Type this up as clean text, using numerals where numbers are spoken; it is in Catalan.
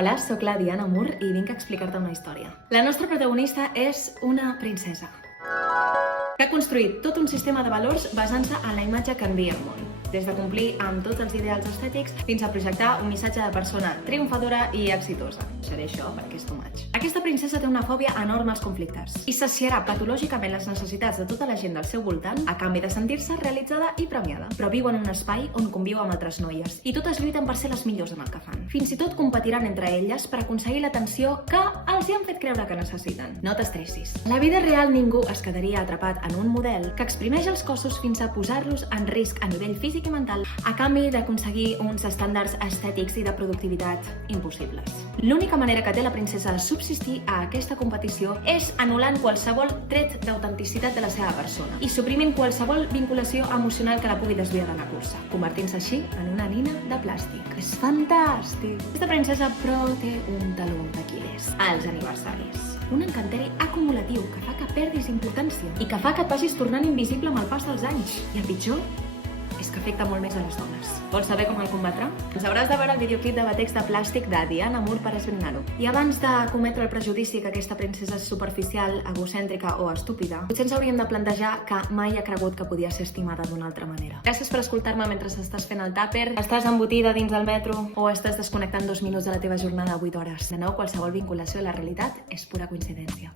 Hola, sóc la Diana Moore i vinc a explicar-te una història. La nostra protagonista és una princesa que ha construït tot un sistema de valors basant-se en la imatge que envia al món. Des de complir amb tots els ideals estètics fins a projectar un missatge de persona triomfadora i exitosa. Seré això perquè és too much. Aquesta princesa té una fòbia enorme als conflictes i saciarà patològicament les necessitats de tota la gent del seu voltant a canvi de sentir-se realitzada i premiada. Però viu en un espai on conviu amb altres noies i totes lluiten per ser les millors en el que fan. Fins i tot competiran entre elles per aconseguir l'atenció que els hi han fet creure que necessiten. No t'estressis. A la vida real ningú es quedaria atrapat en un model que exprimeix els cossos fins a posar-los en risc a nivell físic i mental a canvi d'aconseguir uns estàndards estètics i de productivitat impossibles. L'única manera que té la princesa de subsistir a aquesta competició és anul·lant qualsevol tret d'autenticitat de la seva persona i suprimint qualsevol vinculació emocional que la pugui desviar de la cursa, convertint-se així en una nina de plàstic. És fantàstic! Aquesta princesa, però, té un taló d'Aquil·les: els aniversaris. Un encanteri acumulatiu que fa que perdis importància i que fa que et vagis tornant invisible amb el pas dels anys. I el pitjor és que afecta molt més a les dones. Vols saber com el combatre? Doncs hauràs de veure el videoclip de Batex de plàstic de Diana Moore per esbrinar-ho. I abans de cometre el prejudici que aquesta princesa és superficial, egocèntrica o estúpida, potser ens hauríem de plantejar que mai ha cregut que podia ser estimada d'una altra manera. Gràcies per escoltar-me mentre estàs fent el tàper, estàs embotida dins del metro o estàs desconnectant 2 minuts de la teva jornada de 8 hores. De nou, qualsevol vinculació a la realitat és pura coincidència.